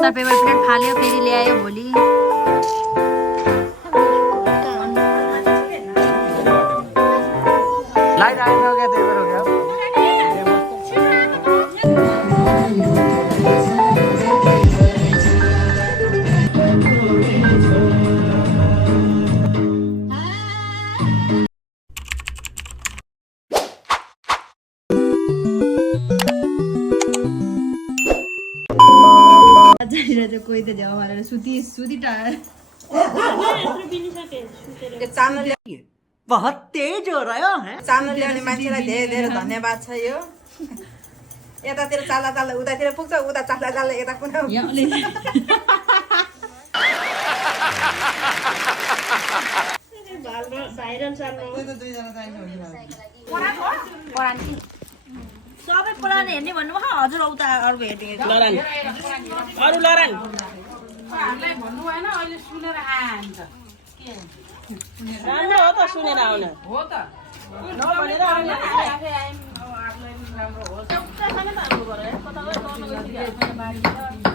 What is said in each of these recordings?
नास्ता paper plate फाल्यो फेरि ल्यायो भोलि लाइट आएगा क्या देवर हो गया कोही त झ्याउ मारेर सुती टायर बहुत तेज हो रहा है चामल ल्याउने मान्छेलाई धेरै धेरै धन्यवाद छ यो यतातिर चाल्दा चाल्दा उतातिर पुग्छ उता चाल्दा चाल्दा यता कुना सबै पुरानो हेर्ने भन्नुभयो हजुर उता अर्को हेर्ने अरू लरन भन्नु भएन अहिले सुनेर आन्छ राम्रो हो त सुनेर आउन हो त नभनेर आउने आफै आइम आफूलाई पनि राम्रो हो एउटा खाना त हाम्रो घर है कता गयो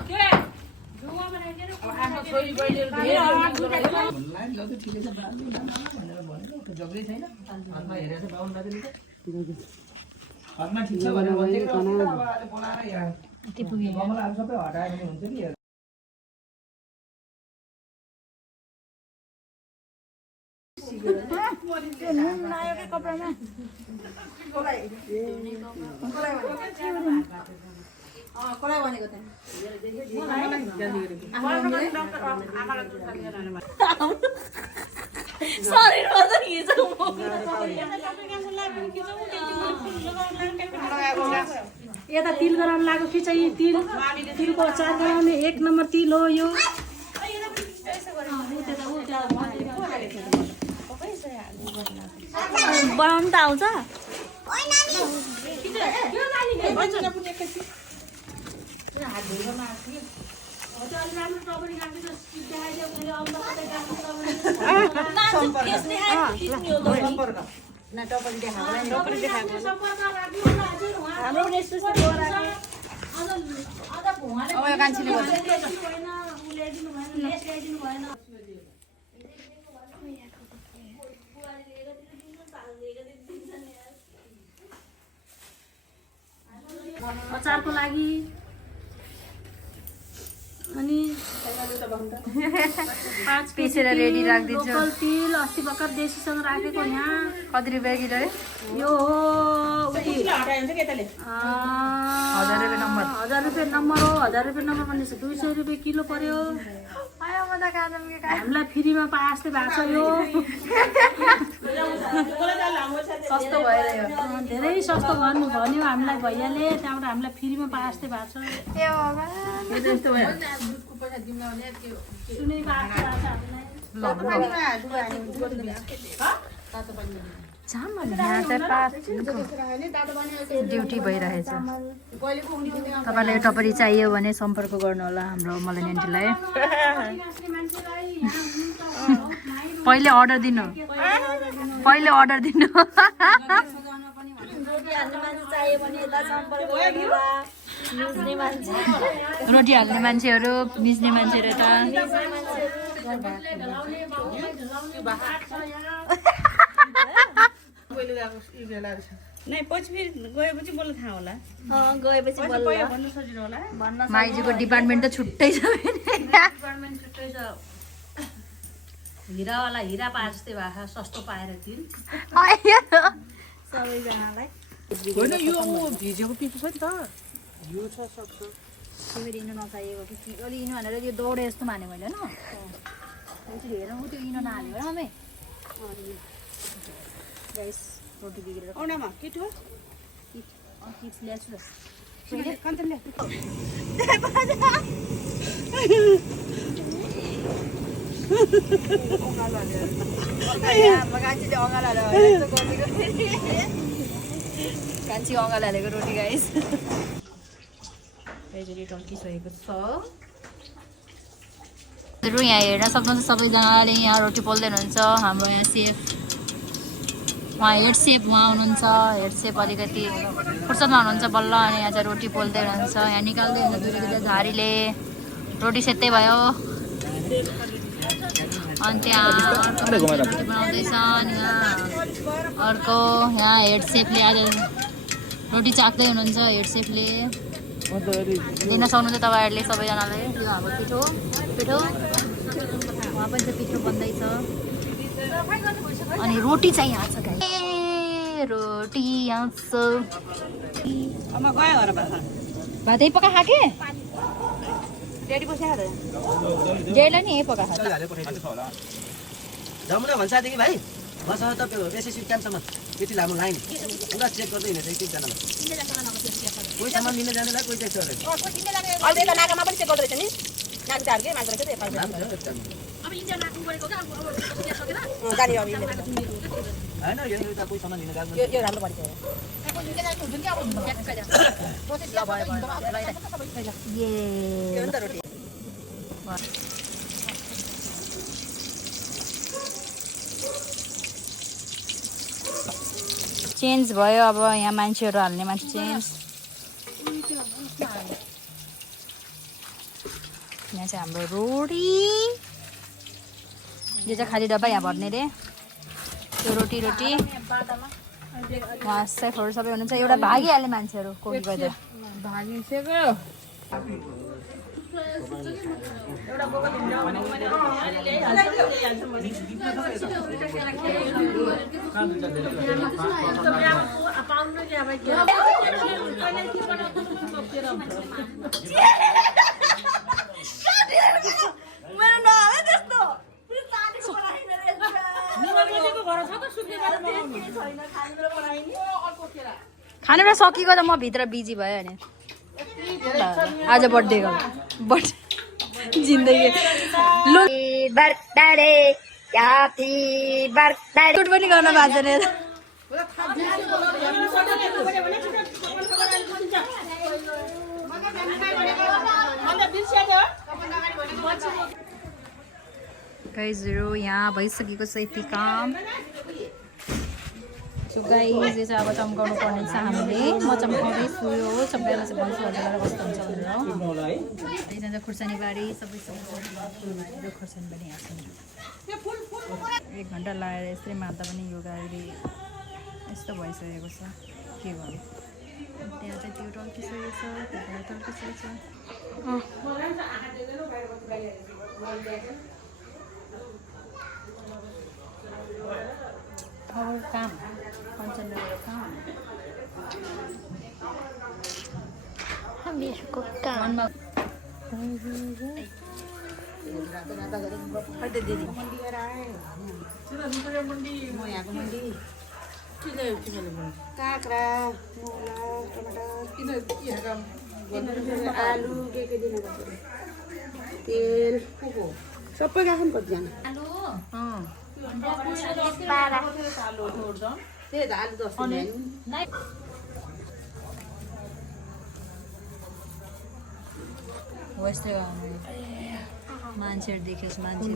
के जुवा बनाइदिएर आफ्नो छोरी बहिनीहरू धेरै जग्गै छैन हातमा हेरेर बाहुन दाजुले हातमा ठिक छ भनेर बोलाएर यहाँ गमलाहरू सबै हटायो भने हुन्छ नि कसलाई भनेको शरीरमा त हिजो यता तिल गराउनु लाग्यो कि चाहिँ तिलको अचार गराउने 1 नम्बर तिल हो यो बनाउनु त आउँछ अचारको लागि अनि 5 पिसेर रेडी राखिदिन्छु लोकल तिल अस्ति भर्खर देशीसँग राखेको यहाँ कति रुपियाँ किलो है यो हो 1000 रुपियाँ नम्बर 1000 रुपियाँ नम्बर हो 1000 रुपियाँ नम्बर भनेपछि 200 रुपियाँ किलो पर्यो हामीलाई फ्रीमा पाए जस्तै भएको छ यो सस्तो भएर यो धेरै सस्तो भन्यो हामीलाई भैयाले त्यहाँबाट हामीलाई फ्रीमा पाए जस्तै भएको छ सुनै भएको ड्युटी भइरहेछ तपाईँलाई यो टपरी चाहियो भने सम्पर्क गर्नु होला हाम्रो मलानी आन्टीलाई पहिले अर्डर दिनु रोटी हाल्ने मान्छेहरू मिच्ने मान्छेहरू त नै पछि फेरि गएपछि बोल्न थाहा होला गएपछि भन्नु सजिलो होला माइजीको डिपार्टमेन्ट त छुट्टै छ डिपार्टमेन्ट छुट्टै छ हिरावाला हिरा पाए जस्तै भएको छ सस्तो पाएर तिल सबैजनालाई होइन यो भिजेको पिपो छ नि त यो छ सक्छ तिमीले इनो नचाहिएको कि अलि इनो हालेर यो दौडे जस्तो माने मैले होइन हेरौँ त्यो इनो नहाल्यो र हमे गाइस रोटी बिग्रेर औडामा किट हो किट्स ल्याछु कान्छी अँगाल हालेको रोटी गाइस यसरी टल्किसकेको छ यहाँ हेर्न सक्नुहुन्छ सबैजनाले यहाँ रोटी पोल्दै हुनुहुन्छ हाम्रो यहाँ सेफ उहाँ हेड सेफ उहाँ हुनुहुन्छ हेड सेफ अलिकति फुर्सदमा हुनुहुन्छ बल्ल अनि यहाँ चाहिँ रोटी पोल्दै हुनुहुन्छ यहाँ निकाल्दै हुन्छ दुईवटा झारीले रोटी सेत्तै भयो अनि त्यहाँ अर्को रोटी बनाउँदैछ अनि यहाँ अर्को यहाँ हेड सेफले आज रोटी चाक्दै हुनुहुन्छ हेड सेफले दिन सक्नुहुन्छ तपाईँहरूले सबैजनालाई यो हाम्रो पिठो उहाँ पनि चाहिँ पिठो बन्दैछ अनि रोटी चाहिँ यहाँ छ गाई रोटी यहाँ छ भातै पका खाके डेडी बस्या खाँदा डेडीलाई नि यही पका खा जमुना भन्सादेखि भाइ मसँग त एसएससी क्याम्पसम्म यति लामो लाइन पुरा चेक गर्दै हिँडेको एकजनालाई कोही सामान लिन जानेलाई कोही चेक गर्दैन अहिले त नाकामा पनि चेक गर्दैछ नि नाक झार्के माग्दै छ त्यो होइन यो त कोही सामान लिन गएको यो राम्रो परेको रोटी चेन्ज भयो अब यहाँ मान्छेहरू हाल्ने मान्छे चेन्ज यहाँ चाहिँ हाम्रो रोटी यो चाहिँ खाली डब्बा यहाँ भर्ने रे त्यो रोटी उहाँ सेफहरू सबै हुनुहुन्छ एउटा भागिहाल्ने मान्छेहरू कोही गर्दा भागिसक्यो खानेर सकिएको त म भित्र बिजी भयो नि आज बर्थडे जिन्दगी सुट पनि गर्न भएको छैन गाइजहरू यहाँ भइसकेको छ यति काम सो गाइज यो चाहिँ अब चम्काउनु पर्ने छ हामीले म चम्काउँदैछु यो सबैलाई चाहिँ भन्छु हजुरलाई कस्तो हुन्छ भनेर त्यही चाहिँ खुर्सानी बारी सबै खुर्सानी बारी यहाँ छ 1 घन्टा लगाएर यस्तै मार्दा पनि यो गाडी यस्तो भइसकेको छ के गर्नु त्यहाँ चाहिँ त्यो टल्किसकेको छ त्यहाँ टल्किसकेको छ काम कञ्चनजङ्घाको काम हामीहरूको काम काँक्रा आलु के दिनुपर्छ तेल सबै राख्नु पर्छ त्यही त आलु 10 मान्छेहरू देखेस् मान्छे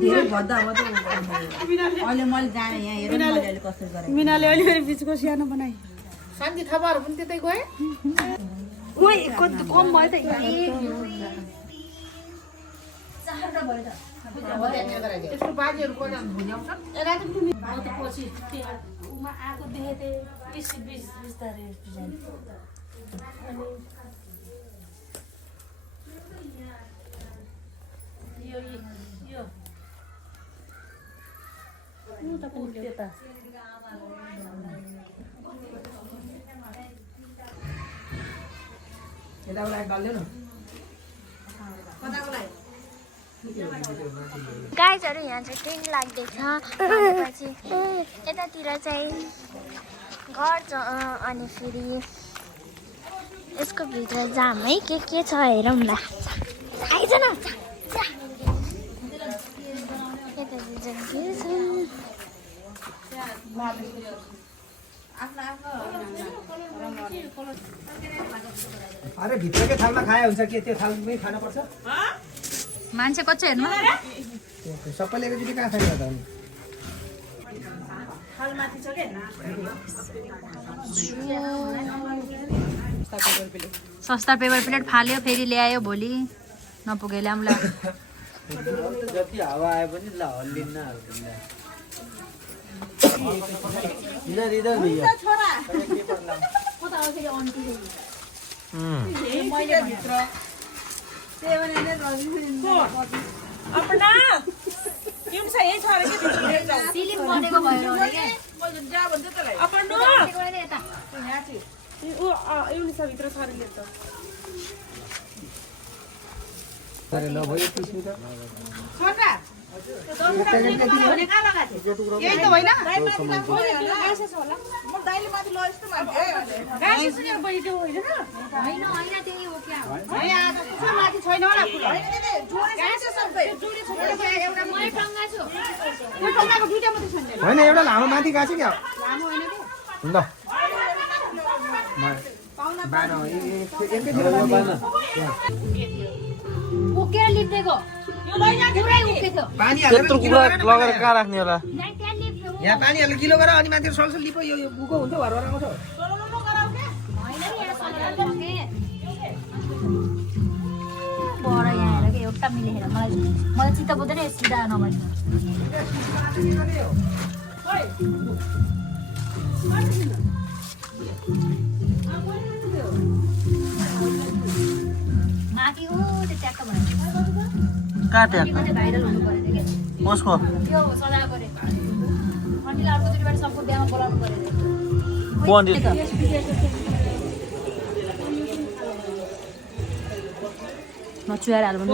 धेरै भद्दा हो त अहिले मैले जाने यहाँ हेर मैले कस्तो गरे मिनाले अलि बिचको सानो बनाए शान्ति थापाहरू पनि त्यतै गए कम भयो त यसको बाजेहरू कोही भुन्याउँछ पछि उमा आएको देखे थिएँ 20 बिस्तारै गाइजहरू यहाँ चाहिँ ट्रेन लाग्दैछ भनेपछि यतातिर चाहिँ घर छ अनि फेरि यसको भित्र जाम है के छ हेरौँ ल आइज न यतातिर के छ अरे भित्रकै थालमा खाए हुन्छ के त्यो थालमै खान पर्छ मान्छे कच्चा हेर्नु सबैले एकचोटि कहाँ खाने त थालमाथि छ के सस्ता पेपर प्लेट फाल्यो फेरि ल्यायो भोलि नपुगे ल्याउँला जति हावा आए पनि ल हल्लिन्न इधर इधर भैया अपना किम छ यही छ रे के सिलिम बनेको भएर होला के अपन नो ऊ एउटी छ भित्र छ रे त अरे ल भयो त्यसो त छोटा यही त होइन म दाइले माथि ल यस्तो होइन होइन त्यही हो क्या माथि छैन होला एउटा मै टङ्गा छु दुईटा मात्रै छैन होइन एउटा लामो माथि गएको छ क्या ल उकेर लिप्देको यो लैजा पुरै उकेथ्यो पानी त्यत्रो कुरा लगेर कहाँ राख्ने होला यहाँ पानी हालेर गिलो गर अनि माथि सलसल लिपो यो बुको हुन्छ भरभर आउँछ पर यहाँ हेर कि एउटा मिलेर मलाई चित्त बुझ्दैन सिधा नभए माथि हो त्यो ट्याक्क भनेको कहाँ ट्याक्क भाइरल हुनु पर्यो क्या कसको त्यो सजाएको रे अनि अर्कोचोटिबाट सबको बिहामा बोलाउनु पर्यो पण्डित नचुहाएर हाल्नु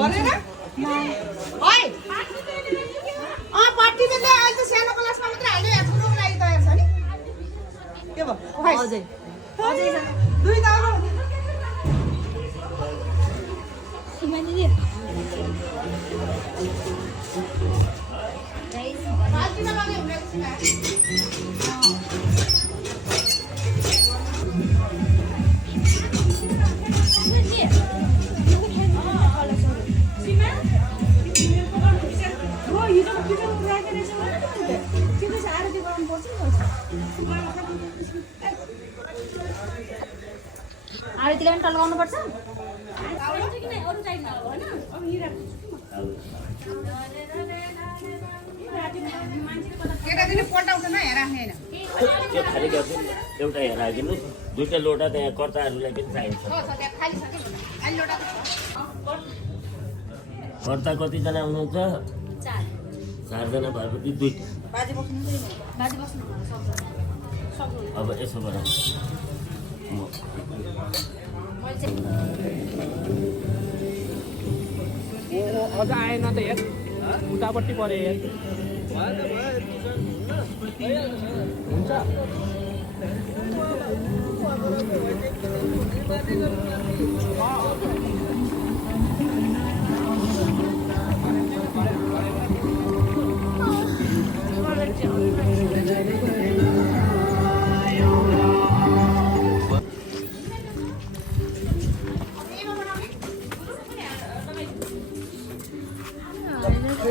पट्टी त ल्या अहिले त सानो क्लासमा मात्रै हाल्यो यहाँ ठुलोको लागि तयार छ नि के भयो अझै दुई त आरतीलाई पनि टल्काउनु पर्छ केटाले पल्टाउँछ न यहाँ राख्ने होइन त्यो खाली गरिदिनु एउटा हेराइदिनु दुईटा लोटा त्यहाँ कर्ताहरूलाई पनि चाहिन्छ कर्ता कतिजना आउनुहुन्छ चारजना भएपछि दुईटा अब यसो गर अझ आएन त हेर उतापट्टि पऱ्यो हेर हुन्छ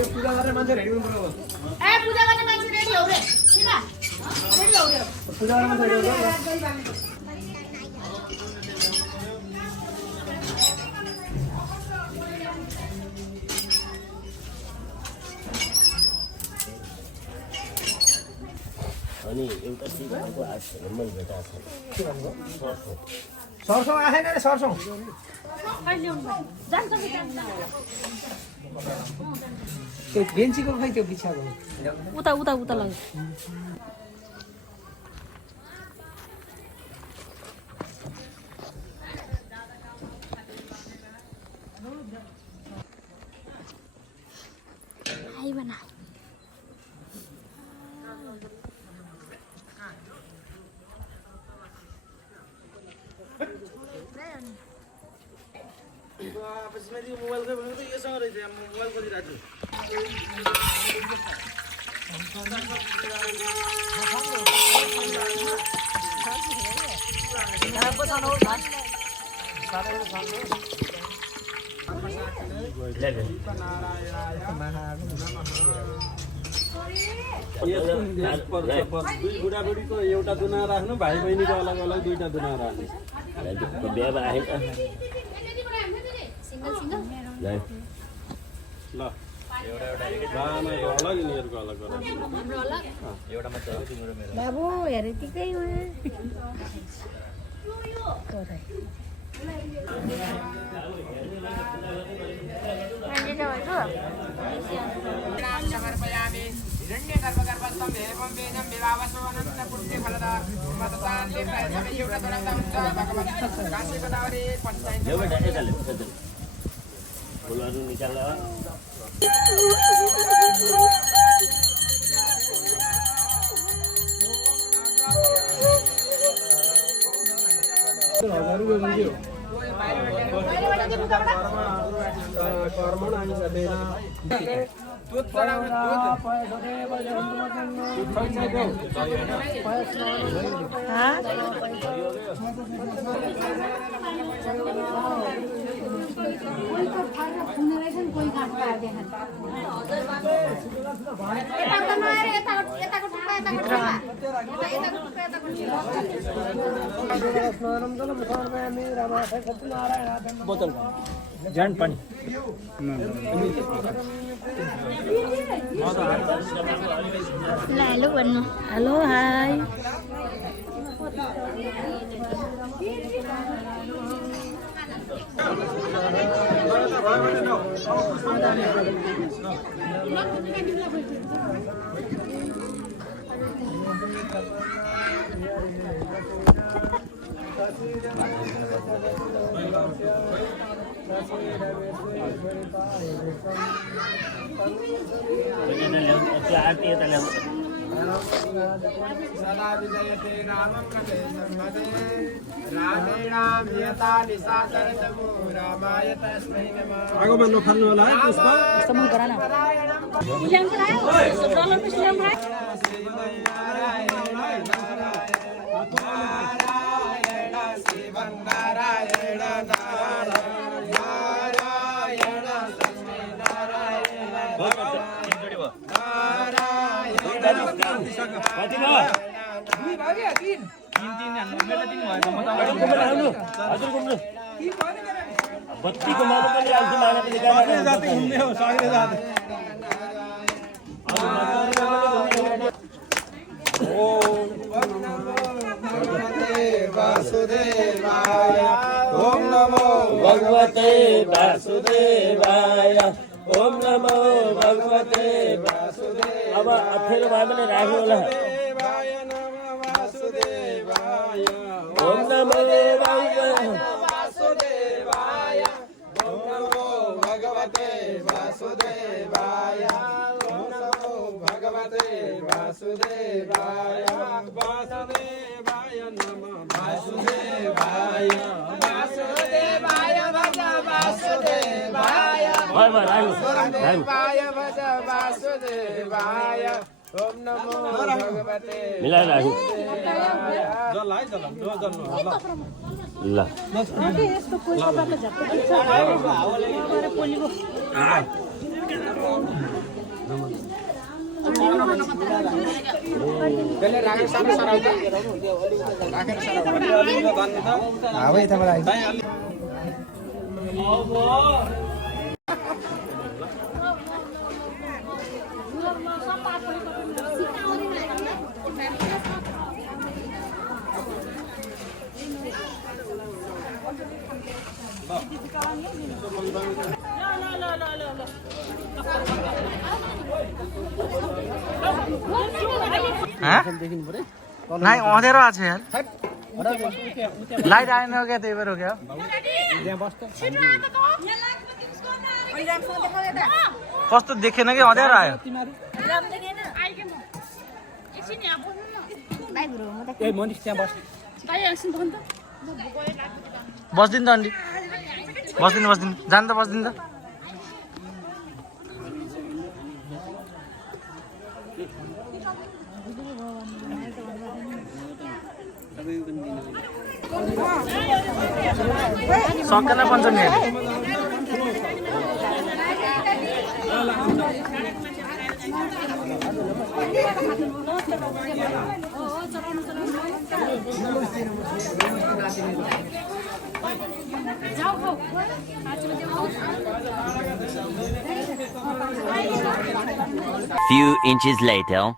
पूजा गर्ने मान्छे रेडी हुनु पर्यो पूजा गर्ने मान्छे रेडी हो रे किन रेडी हो रे पूजा गर्ने मान्छे रेडी हो अनि एउटा सिकाको आठसम्म मैले भेटाएको छ सरसङ आएन रे सरसङ त्यो बेन्चीको खै त्यो बिछाको उता उता उता लाग्यो आई बना मोबाइल खै भनेको त योसँग रहेछ मोबाइल खोलिरहेको दुई बुढाबुढीको एउटा दुना राख्नु, भाइ बहिनीको अलग अलग दुईटा दुना राख्नु। बिहामा आएको ल बामाको अलग यिनीहरूको अलग गरेर बाबु हेरेतिकै हो फुलहरू निकाल बोतल झ्यान्ड पानी हेलो भन्नु हेलो हाई आरती यता ल्याउनु सदा विजयते रामं कटे सम्मते रामेणां यता निशाचरतमो रामाय तस्मै नमः। आगोमा नखाल्नु होला है पुष्प। सम्म गराना इल्याङ करायो डलर पिस ल्याउँ भाइ नारायण शिवं नारायण बत्तीको माला पनि आउँछ माला पनि जाति घुम्ने हो सागरे जाति। ओम नमो भगवते वासुदेवाय ओम नमो भगवते वासुदेवाय। अब अप्ठ्यारो भयो भने राख्नु होला। ओम नमो वासुदेवाय ओम नमो भगवते वासुदेवाय ओम नमो भगवते वासुदेवाय वासुदेवाय नमः वासुदेवाय वासुदेवाय भज वासुदेवाय वासुदेवाय भज वासुदेवाय ओम नमो भगवते मिलाएर राख्नु जल है जल जल ल यस्तो पैसाबाट झट्ट दिन्छ पोलीको त्यसले राखेर सानो सराउ राखेर सराउ हावै यताबाट आइन्छ नहीं अँधेरो आछ यार लाइट आएन क्या त्यही भएर हो क्या कस्तो देखेन कि अँधेरो आयो बस्दिन त अन्डी बस्दिन जान त बस्दिन त सकेन पञ्चमी Few inches later.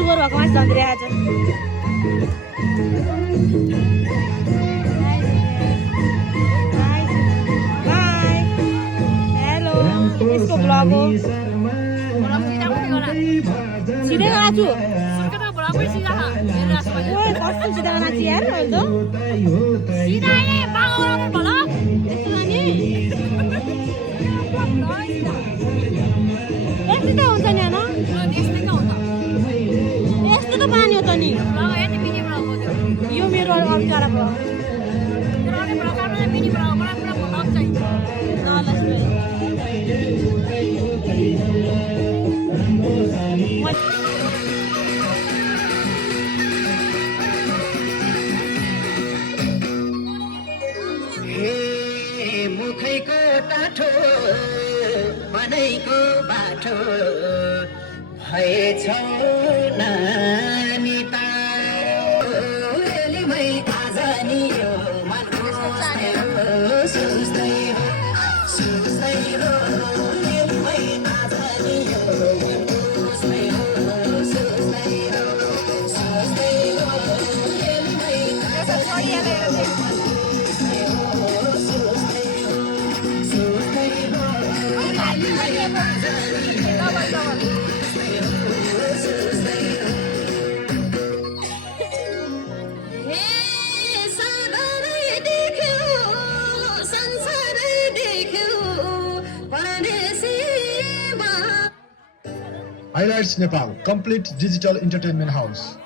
सुगर भएको मान्छे झन्ड्री आज हेलो यसको ब्लग हो छिटै नाच्छु कस्तो छिटो नाच्छु यार यस्तो त हुन्छ नि यस्तो त पानी हो त नि यो मेरो अप्ठ्यारो भयो मुखैको टाठो बनैको बाठो भएछ नानी तारोमै आज नि यो मनको सुस्तै हो एलिमै आज नि यो मनको सुस्तै हो एलिमै आज नि यो Highlights Nepal, complete digital entertainment house.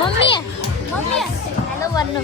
Mummy mummy hello भन्नु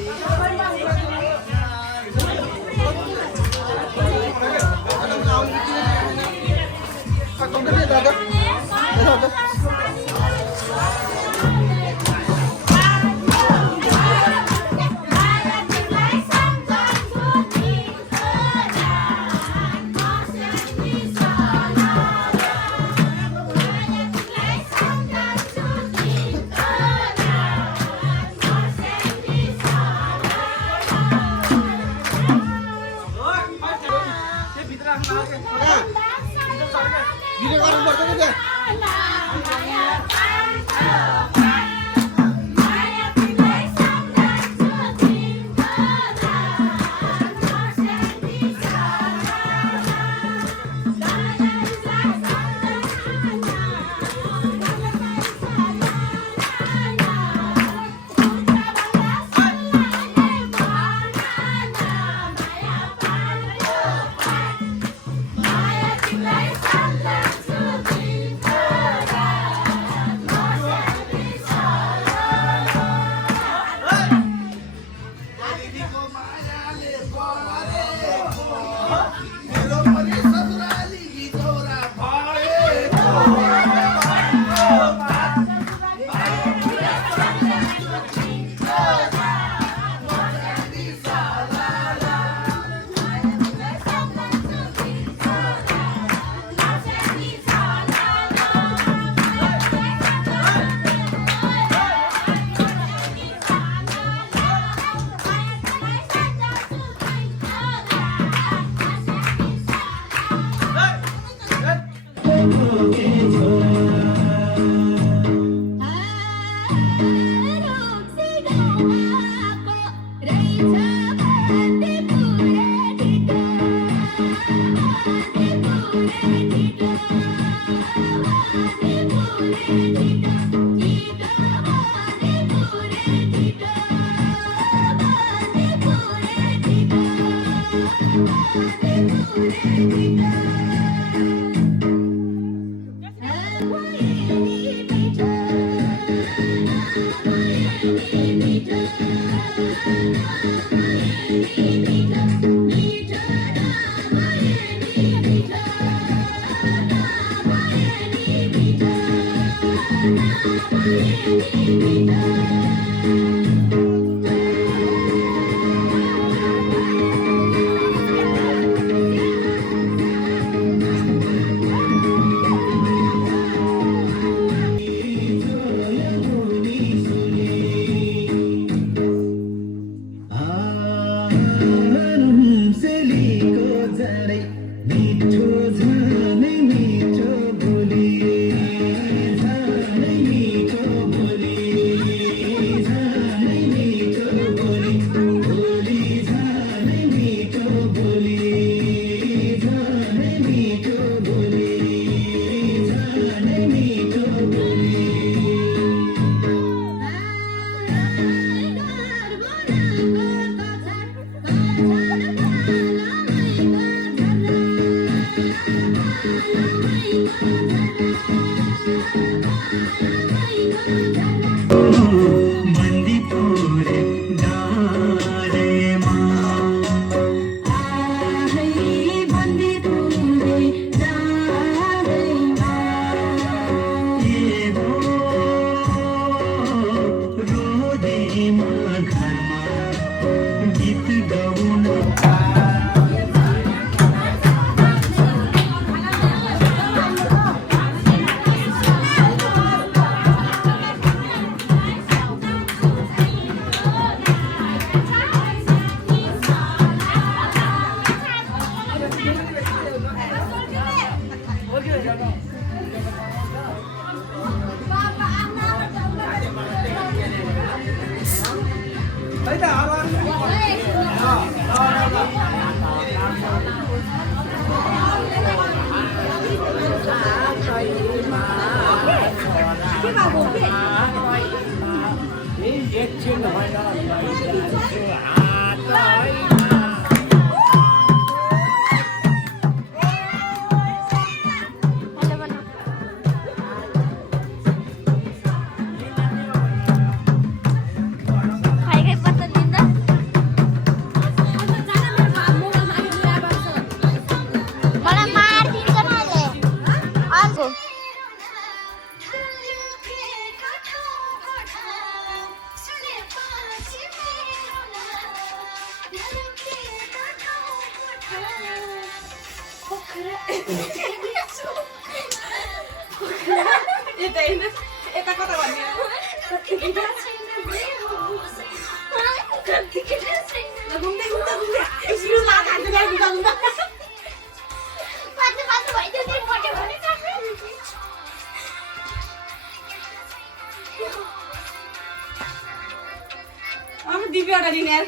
दिव्य ऑर्डर यार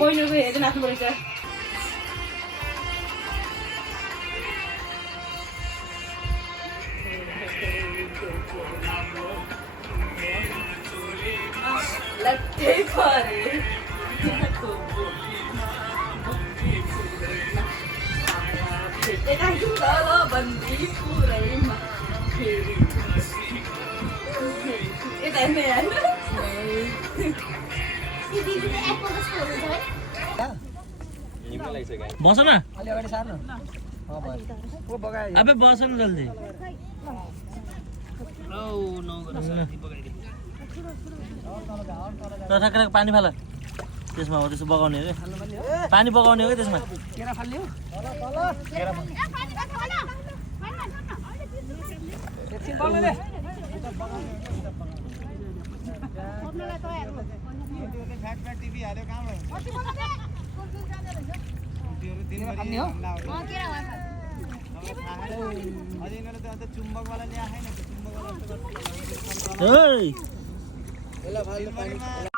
बहिनीको हेर्दै नाच्नु पर्छ लट्टे परे बन्दी पुरैमा यता हेर्नु यार बस न अलि अगाडि सार्नु को बगायो अबे बस न जल्दी तथा पानी फाल त्यसमा हो त्यसो बगाउने हो कि पानी बगाउने हो कि त्यसमा केरा फाल्यो एकछिन बल्ल दे टिभी हाल्यो कहाँ भयो अझै यिनीहरूले त अन्त चुम्बकवाला ल्याए छैन चुम्बकवाला